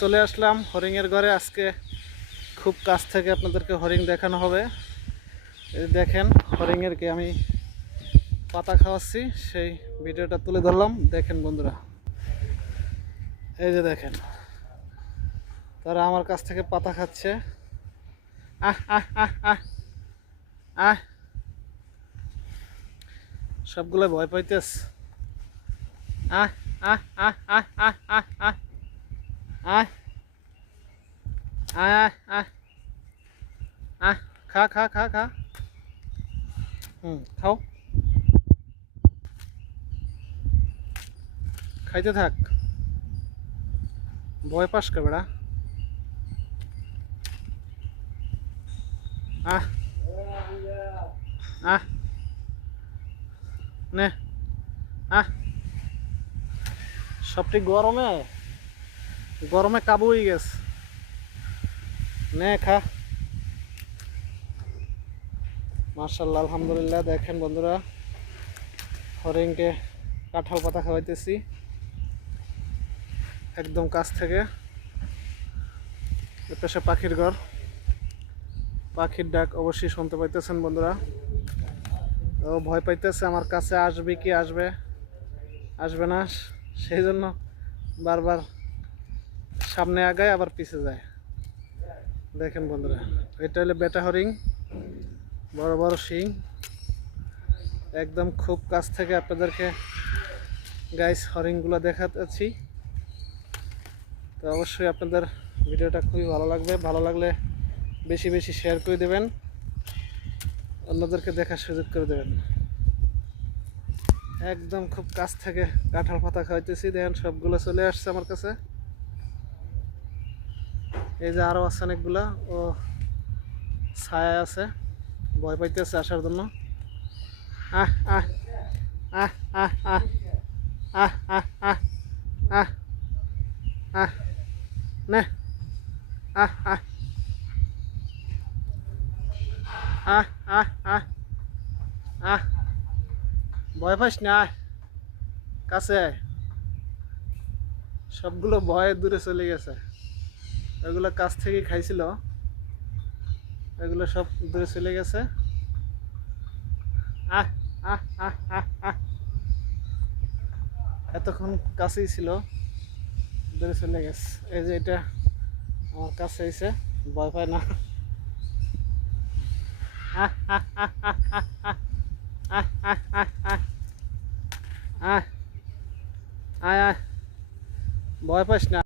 চলে আসলাম হরিণের ঘরে। আজকে খুব কাছ থেকে আপনাদেরকে হরিণ দেখানো হবে। এই দেখেন হরিণেরকে আমি পাতা খাওয়াচ্ছি, সেই ভিডিওটা তুলে ধরলাম। দেখেন বন্ধুরা, এই যে দেখেন তারা আমার কাছ থেকে পাতা খাচ্ছে। আহ আহ আহ আহ আহ সবগুলো ভয় পাইতেস। আহ আহ আহ আহ আহ আহ আহ আহ আহ আহ আহ খা খা খা খা। খাও, খাইতে থাক, ভয় পাস কে বেড়া। আহ আহ নে আহ সবটি গরমে গরমে কাবু হয়ে গেছে। নে খা। মাশাআল্লাহ, আলহামদুলিল্লাহ। দেখেন বন্ধুরা, হরিণকে কাঁঠাল পাতা খাওয়াইতেছি একদম কাছ থেকে। এপাশে পাখির ঘর, পাখির ডাক অবশ্যই শুনতে পাইতেছেন বন্ধুরা। ও ভয় পাইতেছে আমার কাছে আসবে কি আসবে আসবে না, সেই জন্য বারবার সামনে আগায় আবার পিছে যায়। দেখেন বন্ধুরা, এটা হলো বেটা হরিণ, বড় বড় শিং। একদম খুব কাছ থেকে আপনাদেরকে গাইস হরিণগুলো দেখাচ্ছি। তো অবশ্যই আপনাদের ভিডিওটা খুবই ভালো লাগবে। ভালো লাগলে বেশি বেশি শেয়ার করে দেবেন, অন্যদেরকে দেখার সুযোগ করে দেবেন। একদম খুব কাছ থেকে কাঁঠাল পাতা খাইতেছি। দেখেন সবগুলো চলে আসছে আমার কাছে। এই যে আরও আছে অনেকগুলা, ও ছায়া আছে, ভয় পাইতেছে আসার জন্য। আহ আহ আহ আহ আহ আহ আহ আহ আহ আহ নে আহ আহ আহ আহ আহ আহ ভয় পাস না, কাছে আয়। সবগুলো ভয়ে দূরে চলে গেছে। ওইগুলো কাছ থেকে খাইছিল, এগুলো সব দূরে চলে গেছে। আহ আহ আহ আহ আহ এতক্ষণ কাছেই ছিল, দূরে চলে গেছে। এই যে এটা আমার কাছে এসে ভয় পায় না। আহ আহ আহ আহ আহ আহ আহ আহ আহ আহ আয় আয়, ভয় পাস না।